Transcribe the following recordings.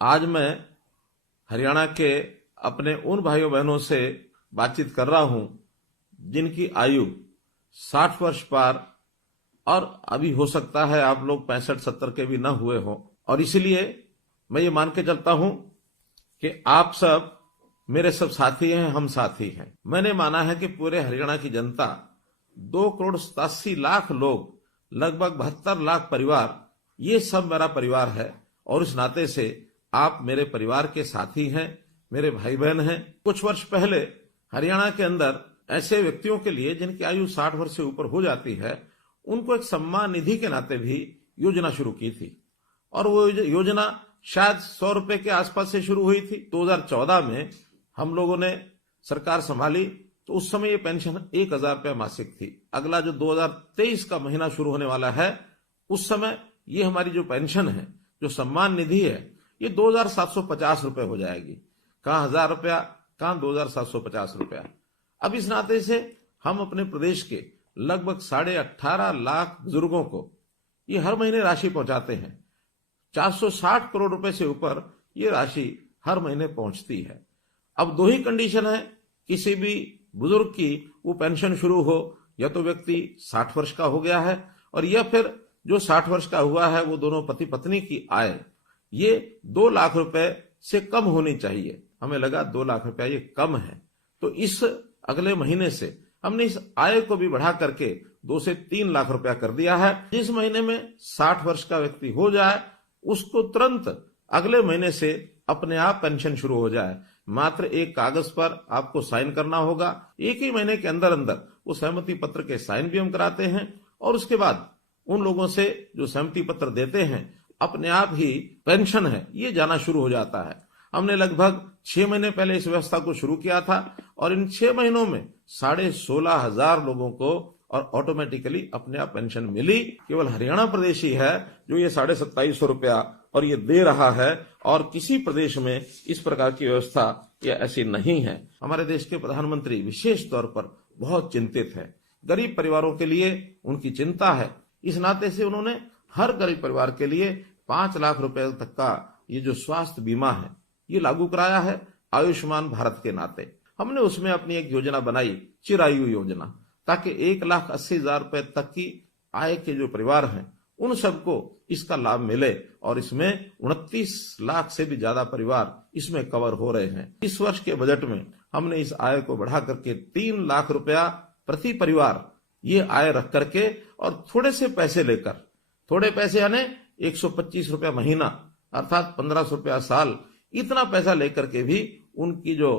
आज मैं हरियाणा के अपने उन भाइयों बहनों से बातचीत कर रहा हूं जिनकी आयु 60 वर्ष पार और अभी हो सकता है आप लोग 65-70 के भी न हुए हो। और इसलिए मैं ये मान के चलता हूं कि आप सब मेरे सब साथी हैं, हम साथी हैं। मैंने माना है कि पूरे हरियाणा की जनता 2,87,00,000 लोग, लगभग 72 लाख परिवार, ये सब मेरा परिवार है। और इस नाते से आप मेरे परिवार के साथी हैं, मेरे भाई बहन हैं। कुछ वर्ष पहले हरियाणा के अंदर ऐसे व्यक्तियों के लिए जिनकी आयु 60 वर्ष से ऊपर हो जाती है, उनको एक सम्मान निधि के नाते भी योजना शुरू की थी। और वो योजना शायद 100 रुपए के आसपास से शुरू हुई थी। 2014 में हम लोगों ने सरकार संभाली तो उस समय ये पेंशन 1,000 रुपया मासिक थी। अगला जो 2023 का महीना शुरू होने वाला है, उस समय ये हमारी जो पेंशन है, जो सम्मान निधि है, ये 2,750 रुपए हो जाएगी। कहां 1,000 रुपया, कहां 2,750 रुपया। अब इस नाते से हम अपने प्रदेश के लगभग 18.5 लाख बुजुर्गों को ये हर महीने राशि पहुंचाते हैं। 460 करोड़ रुपए से ऊपर ये राशि हर महीने पहुंचती है। अब दो ही कंडीशन है किसी भी बुजुर्ग की वो पेंशन शुरू हो, या तो व्यक्ति 60 वर्ष का हो गया है, और या फिर जो 60 वर्ष का हुआ है वो दोनों पति पत्नी की आय ये 2 लाख रुपए से कम होनी चाहिए। हमें लगा 2 लाख रुपया ये कम है, तो इस अगले महीने से हमने इस आय को भी बढ़ा करके 2 से 3 लाख रुपया कर दिया है। जिस महीने में 60 वर्ष का व्यक्ति हो जाए, उसको तुरंत अगले महीने से अपने आप पेंशन शुरू हो जाए। मात्र एक कागज पर आपको साइन करना होगा। एक ही महीने के अंदर अंदर वो सहमति पत्र के साइन भी हम कराते हैं, और उसके बाद उन लोगों से जो सहमति पत्र देते हैं, अपने आप ही पेंशन है ये जाना शुरू हो जाता है। हमने लगभग 6 महीने पहले इस व्यवस्था को शुरू किया था, और इन 6 महीनों में 16,500 लोगों को और ऑटोमेटिकली अपने आप पेंशन मिली। केवल हरियाणा प्रदेश ही है जो ये 2,750 रुपया और ये दे रहा है, और किसी प्रदेश में इस प्रकार की व्यवस्था या ऐसी नहीं है। हमारे देश के प्रधानमंत्री विशेष तौर पर बहुत चिंतित है, गरीब परिवारों के लिए उनकी चिंता है। इस नाते से उन्होंने हर गरीब परिवार के लिए 5 लाख रुपए तक का ये जो स्वास्थ्य बीमा है ये लागू कराया है आयुष्मान भारत के नाते। हमने उसमें अपनी एक योजना बनाई, चिरायु योजना, ताकि 1,80,000 रुपए तक की आय के जो परिवार हैं उन सबको इसका लाभ मिले, और इसमें 29 लाख से भी ज्यादा परिवार इसमें कवर हो रहे हैं। इस वर्ष के बजट में हमने इस आय को बढ़ा करके 3 लाख रुपया प्रति परिवार ये आय रख करके, और थोड़े से पैसे लेकर, थोड़े पैसे यानी 125 रुपया महीना अर्थात 1,500 रुपया साल, इतना पैसा लेकर के भी उनकी जो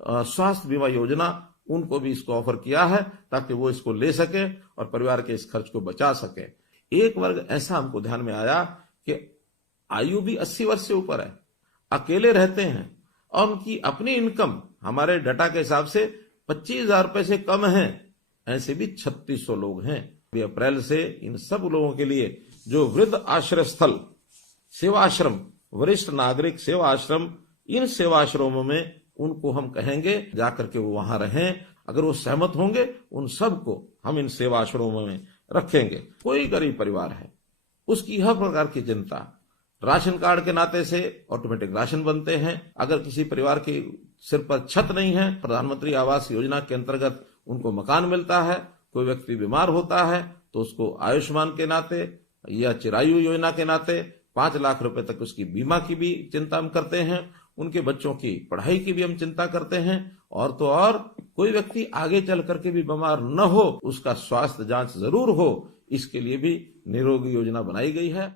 स्वास्थ्य बीमा योजना उनको भी इसको ऑफर किया है, ताकि वो इसको ले सके और परिवार के इस खर्च को बचा सके। एक वर्ग ऐसा हमको ध्यान में आया कि आयु भी 80 वर्ष से ऊपर है, अकेले रहते हैं, और उनकी अपनी इनकम हमारे डाटा के हिसाब से 25,000 रुपए से कम है। ऐसे भी 3,600 लोग हैं। अप्रैल से इन सब लोगों के लिए जो वृद्ध आश्रय स्थल, सेवा आश्रम, वरिष्ठ नागरिक सेवा आश्रम, इन सेवा आश्रमों में उनको हम कहेंगे जाकर के वो वहां रहें। अगर वो सहमत होंगे, उन सबको हम इन सेवा आश्रमों में रखेंगे। कोई गरीब परिवार है, उसकी हर प्रकार की चिंता, राशन कार्ड के नाते से ऑटोमेटिक राशन बनते हैं। अगर किसी परिवार के सिर पर छत नहीं है, प्रधानमंत्री आवास योजना के अंतर्गत उनको मकान मिलता है। कोई व्यक्ति बीमार होता है तो उसको आयुष्मान के नाते या चिरायु योजना के नाते 5 लाख रुपए तक उसकी बीमा की भी चिंता हम करते हैं। उनके बच्चों की पढ़ाई की भी हम चिंता करते हैं। और तो और कोई व्यक्ति आगे चल करके भी बीमार न हो, उसका स्वास्थ्य जांच जरूर हो, इसके लिए भी निरोगी योजना बनाई गई है।